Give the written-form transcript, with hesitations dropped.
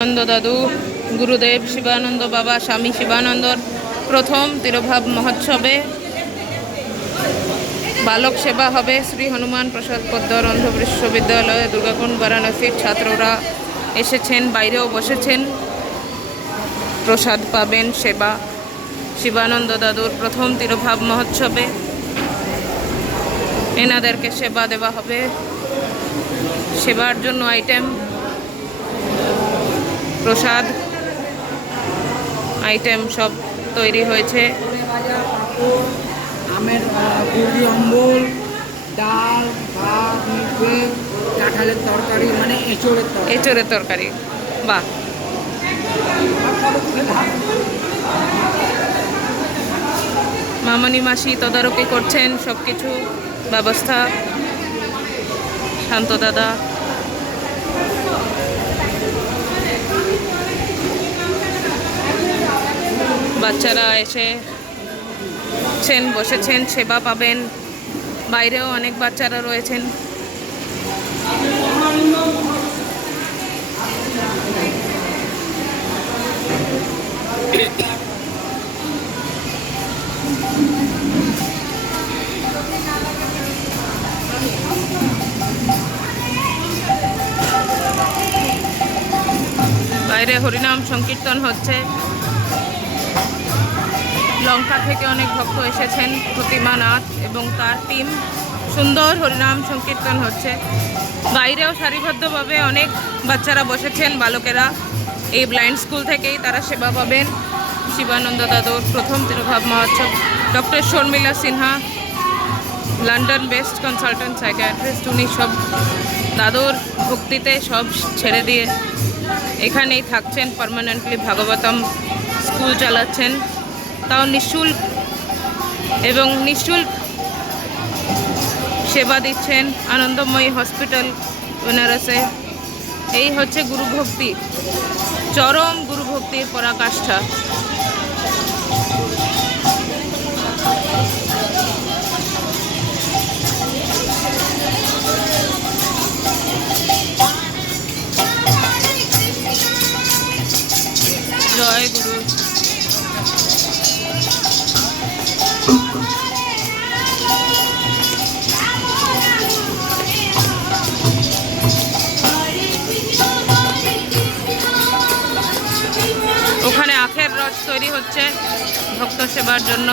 শিবানন্দ দাদু, গুরুদেব শিবানন্দ বাবা, স্বামী শিবানন্দর প্রথম তিরোভাব মহোৎসবে বালক সেবা হবে। শ্রী হনুমান প্রসাদ পদ্মর অন্ধ্র বিশ্ববিদ্যালয়ে দুর্গাকুণ্ড বারাণসীর ছাত্ররা এসেছেন, বাইরেও বসেছেন, প্রসাদ পাবেন। সেবা শিবানন্দ দাদুর প্রথম তিরোভাব মহোৎসবে এনাদেরকে সেবা দেওয়া হবে। সেবার জন্য আইটেম, প্রসাদ আইটেম সব তৈরি হয়েছে। আমের গুড়ি অম্বল, ডাল, ভাত, মিঠে, কাঁঠালের তরকারি, মানে এঁচড়ের তরকারি। বাহ! মামনি মাসি তদারকি করছেন সব কিছু ব্যবস্থা। শান্ত দাদা, বাচ্চারা এসেছেন, বসেছেন, সেবা পাবেন। বাইরেও অনেক বাচ্চারা রয়েছেন। বাইরে হরিনাম সংকীর্তন হচ্ছে। লঙ্কা থেকে অনেক ভক্ত এসেছেন, প্রতিমা নাথ এবং তার টিম। সুন্দর হরিনাম সংকীর্তন হচ্ছে। বাইরেও সারিবদ্ধভাবে অনেক বাচ্চারা বসেছেন, বালকেরা। এই ব্লাইন্ড স্কুল থেকেই তারা সেবা পাবেন। শিবানন্দ দাদুর প্রথম তিরোভাব মহোৎসব। Doctor Sharmila Sinha, London based consultant psychiatrist, উনি সব দাদুর ভক্তিতে সব ছেড়ে দিয়ে এখানেই থাকছেন পার্মানেন্টলি। ভাগবতম স্কুল চালাচ্ছেন, তাও নিঃশুল্ক, এবং নিঃশুল্ক সেবা দিচ্ছেন আনন্দময়ী হসপিটাল বেনারসে। এই হচ্ছে গুরুভক্তি, চরম গুরুভক্তির পরাকাষ্ঠা। জয় গুরু। ওখানে আখের রস তৈরি হচ্ছে ভক্ত সেবার জন্য।